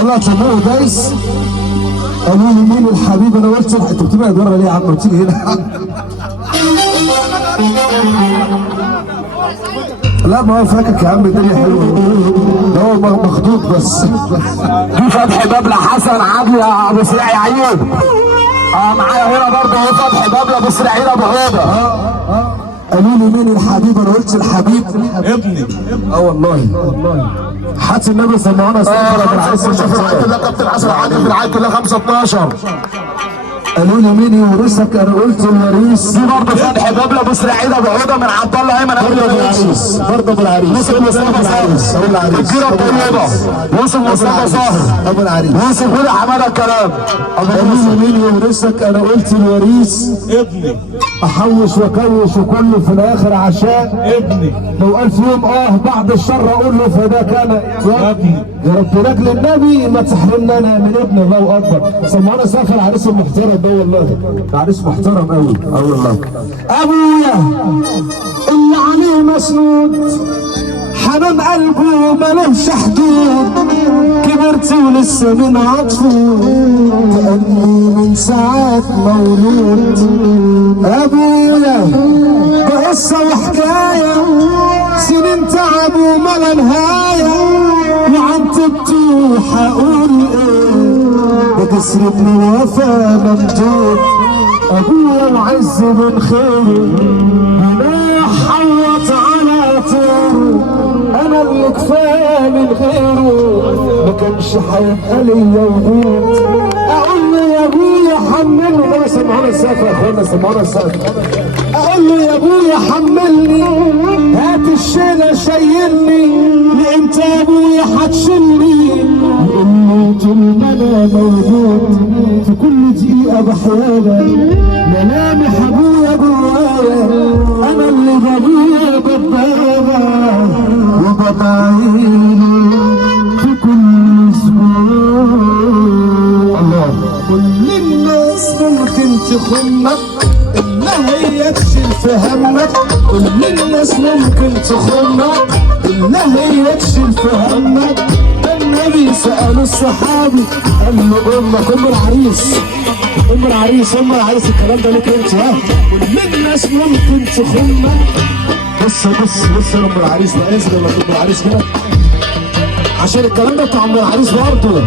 طلعت سموه دايس. قالوا لي مين الحبيب؟ انا قلت انت بتبقى بره ليه يا عم؟ وتيجي هنا لا ما هو فاكك يا عم الدنيا حلوه، ده هو مخدوط بس. في فتح باب لحسن عدل يا ابو سريع يا عيوب. معايا هنا برضه اهو فتح باب لابو سريع ابو هدى. قالوا لي مين الحبيب؟ انا قلت الحبيب ابني. والله حاتم النبي سمعونا استغفر العريس الله كابتن حسن عادل في العيد كلها 5/12. قالوا لي مين يورثك؟ انا قلت الوريث. في برضه فتح باب لابو سريع ابو هدى من عبد الله ايمن برضه ابو العريس، برضه ابو العريس، يوسف مصطفى صاهر ابو العريس، الجيره الطيبه يوسف مصطفى صاهر ابو العريس، يوسف ولي حماده الكلام. قالوا لي مين يورثك؟ انا قلت الوريث. ابني. احوش واكوش وكله في الاخر عشان ابني. لو قال في يوم بعد الشر اقول له فداك انا يا ابني. يا رب لاجل النبي ما تحرمنا انا من ابن. الله اكبر. سمعونا سقف العريس المحترم ده والله، عريس محترم قوي. والله ابويا اللي عليه مسنود حنان قلبه ملوش حدود، كبرت ولسه من عطفه كأني من ساعات مولود. ابويا ده قصه وحكايه سنين تعب وملا نهايه، وعن طبته هقول ايه بتسربني وفا ممدود. ابويا العز من خيره انا حوط على طيره، انا اللي كفايه من غيره ما كانش هيبقى ليا وجود. اقول له يا ابويا حملني، ده سمعونا السقف يا اخوانا، سمعونا السقف. اقول له يا ابويا حملني هات الشيله شيلني، لامتى يا ابويا هتشيلني؟ يقول له طول ما انا موجود في كل دقيقه بحيانا ملامح ابويا جوايا، انا اللي بابويا ببابا وببعيني في كل اسبوع. الله. كل الناس ممكن تخونك الا هي تشيل في همك، كل الناس ممكن تخونك الا هي تشيل في همك. النبي سألوا الصحابي قال له امك ام العريس، ام العريس، ام العريس الكلام ده ليك انت ها؟ كل الناس ممكن تخونك. بص يا ام العريس بقى، انزل لما ام العريس كده عشان الكلام ده بتاع ام العريس برضه.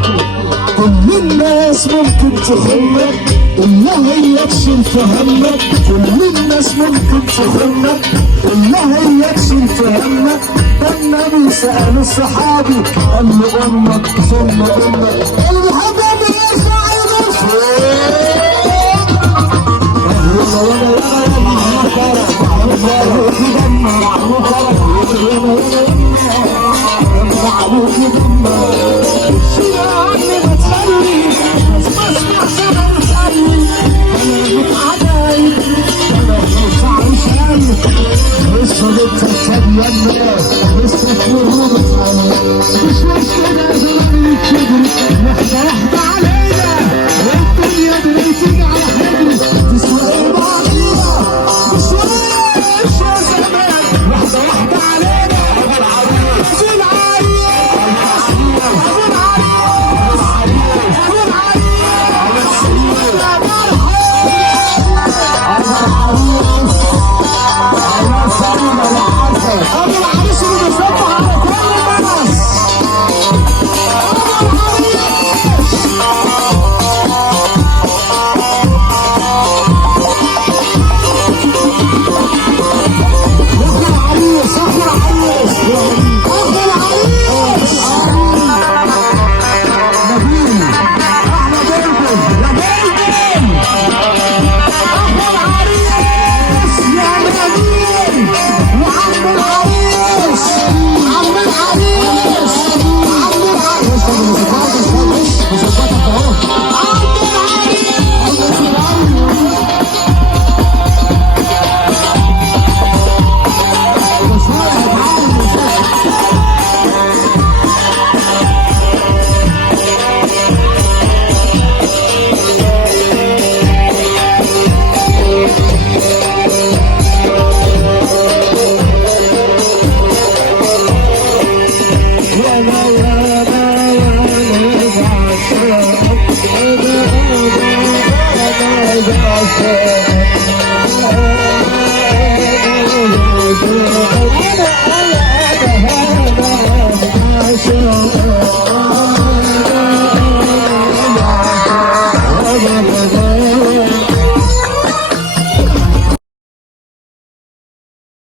كل الناس ممكن تخونك الا هي تشيل في همك، كل الناس ممكن تخونك الا هي تشيل في همك. ده النبي سأل الصحابي قال له امك ثم امك. الحباب يرفع